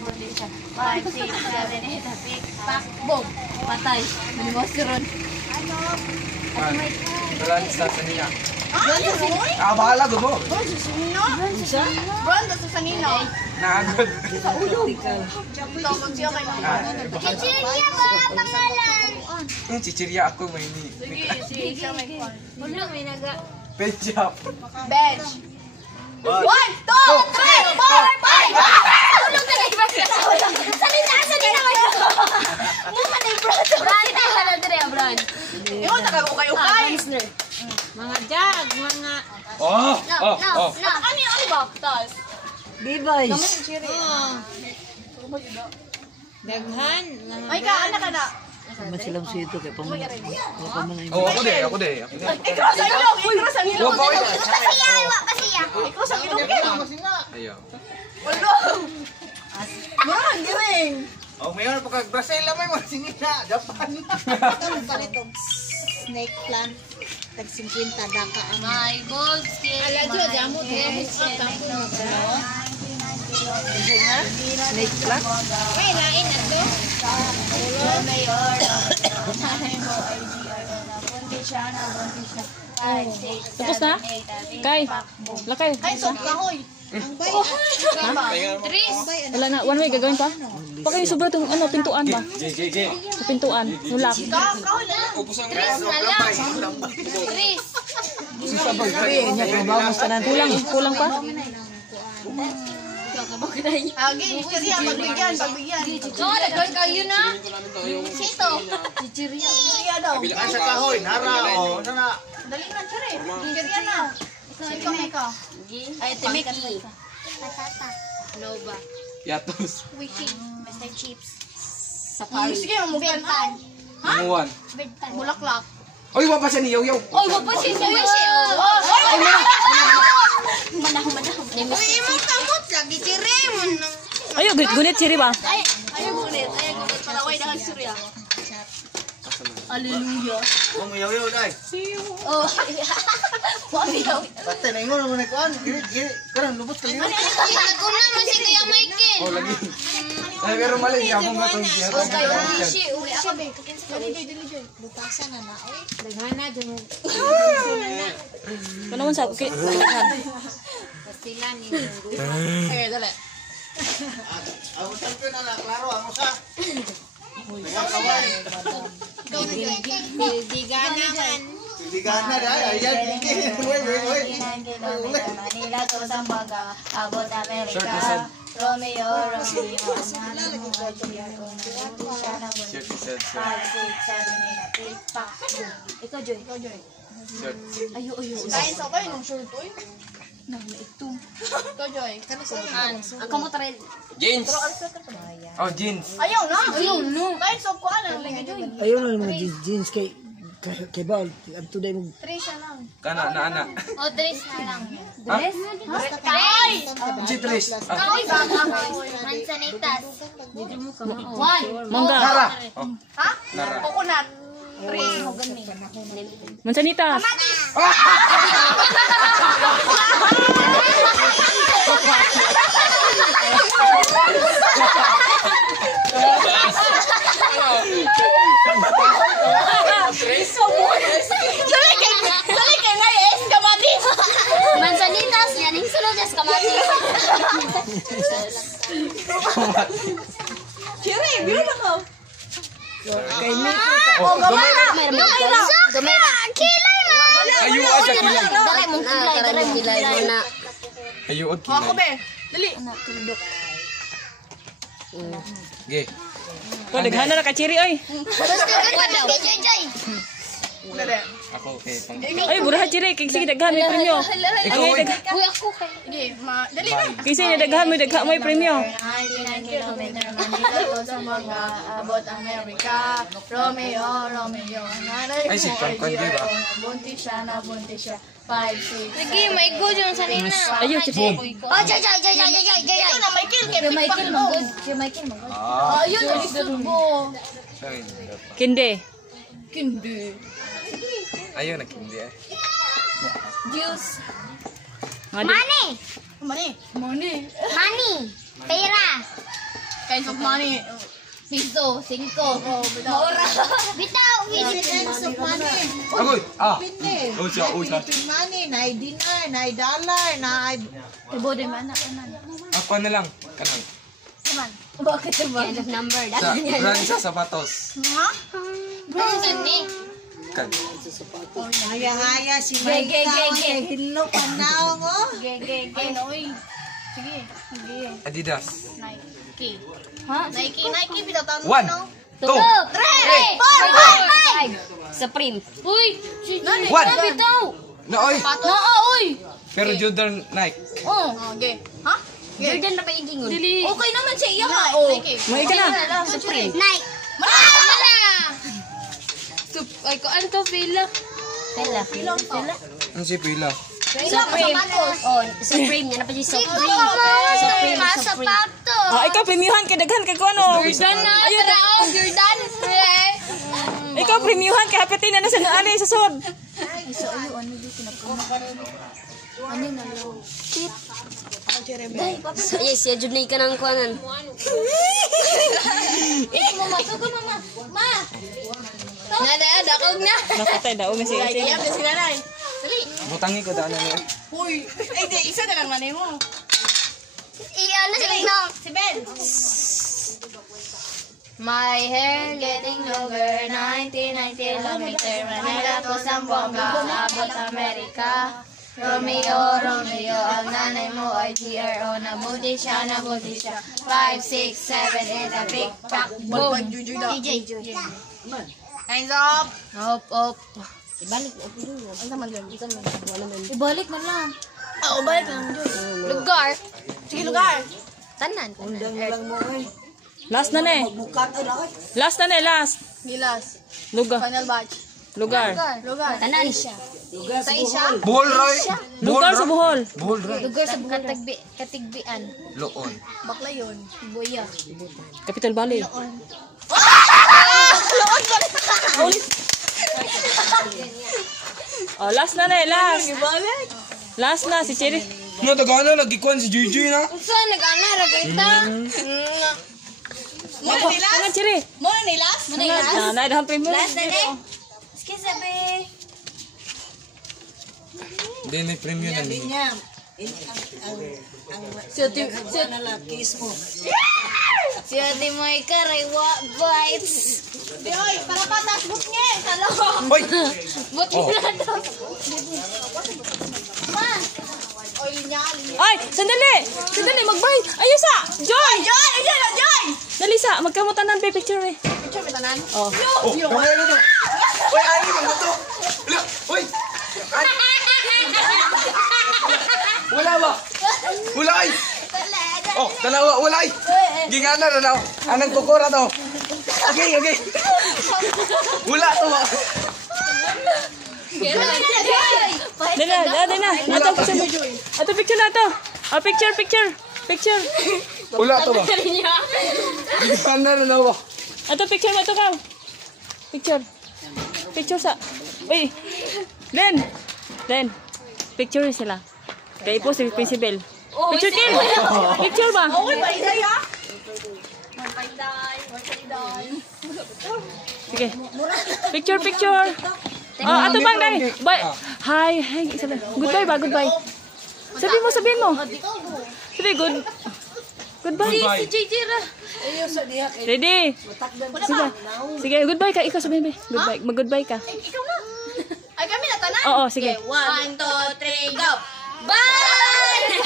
buntis siya. 5, 6, 7, 8, pick, pack, boom. Patay. Malimos ron. Ano? Brand sa Sanina. Bahala ko mo. Bron sa Sanino. Naagod. Sa ulo. Tawag siya kay Mama. Chichirya ba pangalan? Yung chichirya ako may ni. Sige, siya may call. Ulo, may naga. Pet shop. Bench. 1, 2, 3, 4, 5! Ulong na iba. Salita may muna na yung brand. Brand na ka na dire, brand. Yung nakagukay-ukay. Mga jag, mga... Oh! No. Ano yung baktas? Bibays. Daghan. Ay ka, anak ka na. Masilang sito kay pamanay. Oh, ako din. I-cross ang ilong! I-cross ang ilong! Pasiya. I-cross ang ilong ka! Ayaw. Walo! Man, galing! Oh, mayor pa kag Brazil lamay mo sinina, Japan. Snake plant. Tag 50 daka ang My gold skin. Aladyo, damo, snake plant. May lain na to. Tapos na? Kay, lakay. Ay, sob kahoy! Tris. Wala na, one way gagawin pa? Pag kayo sobra itong pintuan ba? Sa pintuan, nulak. Kahoy na lang! Tris na lang. Tris. Kulang pa? Agi, chichirya, pagbigyan. So, nagawin kayo na. Sito. Chichirya daw. Bilang sa kahoy, nara o nara. Dali na, chire. Chichirya na. Ikaw, Mika. Ay, Timiki. Nova. Yatos. Wishing. Mr. Chips. Sige, umugan ka. Umuwan. Bulaklak. Oy, wapa siya ni Yaw-Yaw. Oy, wapa si Wishing. Manahon. Uy, imong kamot lagi, chire. Ayo, gunit siri ba? Ayaw gunit. Palaway na surya. Hallelujah. Oh, mayaw-yaw dai. Oh. Wow. Pati na ingon mo na kuan. Karang lubot ka niyo. Naguna mo si Kuya Michael. Oh, lagi. Ay, pero mali niya akong gatong siya. butasan na na oy. Daghana dyan mo. Ano man sa daghan. Pastila ni. Sige, dali. Ako champion na klaro amo sa. Digana kan. Digana dai. Ayan. Wait. Manila to Zamboanga, abot Short na America. sad. Romeo. Short na sad, sir. 5, 6, 7, 8, pack. Ikaw, Joy. Short. Ayo. Kain sa kayo nung short, oy. Ito. Ikaw, Joy. Ang kamotred. Jeans. Oh, jeans. Ayaw na. Kain sa ko, ano, lagi, Joy. Ayun na mga jeans kay bawal ang tuday mo. 3 siya lang. Kana na ana. O, dress na lang. Ha? Ay! G3. Kahoy ba? Kahoy. Mansanitas. Mangga. Nara. Oh, Ha? Nara. Coconut. 3. Mansanitas. Sali kay na yes, kamatis. Mansanitas. Yan yung sulod sa kamatis. Chiri, bilang ako. Kay ni Oh, gamay na. Gamera. Kilay na. Ayu aja kilay. Daray mong kilay na. Ayu og Ako kilay. be. Dali. Ge. Ko daghan na ka chiri oy. Dali. Ako okay pang. Ay, buraha chiri kay sige daghan may premyo. Ikaw Ang oy. daghan. Uy, ako kay. Sige, dali na. Kasi ni daghan mo daghan may premyo. 99 kilometer Manila to Zamboanga, abot America. Romeo. Nanay Ay, si mo Kangkang, di ba? Buntis siya. 5, 6. Sige, may good yung sanina. Ayo chiri. Oh, jay. Ito na, Michael. Kaya Michael mag-good. Ah. Ayun, nag-isturbo. Sorry. Kinde. Hindi. Ayun nakindi eh. Juice. Ngadi. Money. Money. Money. Pera. Kinds of money. Piso, 5. Mura. Bitaw, Kinds of money. Agoy! Ah! Pindi. Oh, siya, oh, siya. Philippine money, na dinar, na dollar, na Tibo din man ako nan. Ako na lang. Kanang. Bakit naman? Kind of number. Sa brand sa sapatos. Kan. haya-haya si Ge, ge, Maika. ge, ge. Hilo panaw mo. Ge. Ay, uy. Sige. Sige. Adidas. Nike. Ha? Nike, pinatawag 1, 2, 3, 4, 5. Supreme. Uy! Nani? 1. Bitaw! Naoy! Uy! Pero Jordan Nike. Okay. Ha? Jordan na pa igingon. Dili. Okay naman siya iya ka. Nike. May ka na. Supreme. Nike. Ay, ko ano to, Pila? Pila. Ano si Pila? Supreme. Oh, Supreme. Yan na pa yung Supreme. Supreme. Supreme. Ah, ikaw premiuhan kay daghan kay kuno. Jordan na. Tara, Jordan. Ikaw premiuhan kay hapitin na sa ani sa sod. So, yes, siya jud na ka ng kuanan. Nada, dakog na. Napatay daw nga si Ate. Kaya ba sila na? Dali. Butangi ko daan niya. Uy. Ay, di. Isa na lang manay mo. Iyan na sila no. Si Ben. My hair getting longer, 90 kilometer. Manila po sa bomba, abot Amerika. Romeo, ang nanay mo ay GRO. Nabuti siya. 5, 6, 7, 8, a big pack, boom. DJ. Hands up. Up. Ibalik mo lang. Oo, balik lang. Lugar. Sige, lugar. Tanan. Undang lang mo eh. Last na ne. Bukat na eh. Last na ne, last. Gilas. Lugar. Final batch. Lugar. Lugar. Tanan siya. Sa isa. Buhol Roy! Lugar sa Bohol. Buhol Roy! Lugar sa katigbian. Loon. Bakla yun. Buya. Capital Valley. Oh, last na ne, last. Last na si Cherry. Nga tagana, nagkikuan si Gigi na. Saan nag-ana? Ragita? Muna nilas? Ano Cherry? Muna nilas? Muna nilas? Na dahan premium. Last na eh. Sige sabi. Hindi may premium na niya. Niya. Ang kiss mo. Si Ate Moika, Raywa Bites. Di oy, para patas book niya. Talo. Hoy! Book niya na to. Ma. Oil niya. Ay, sandali. Sandali, mag-break. Ayun sa. Joy. Joy! Dali sa, magkamutanan ba picture eh. Picture mo tanan? Oh. Oh, kamay na to! Hoy, ani mo to! Hoy! Wala ba? Wala ay! Oh, tanawa, wala ay! Gingana na daw. Anang kukura to. Okay. Wala to ba? Dali na. Ato picture na to. Oh, picture. Wala to ba? Gingana na daw ba? Ato picture mo to ka. Picture sa. Uy. Len. Picture sila. Kaya po si Principal. Picture din. Picture ba? Sige. Picture. Oh, ato bang dai. Bye. Hi. Sabi. Goodbye. Sabihin mo. Sabi goodbye. Si JJ ra. Ready? Sige, goodbye ka. Ikaw sabihin ba? Goodbye. Mag-goodbye ka. Ikaw na. Ay, kami na tanan? Oo, sige. 1, 2, 3, go! Bye!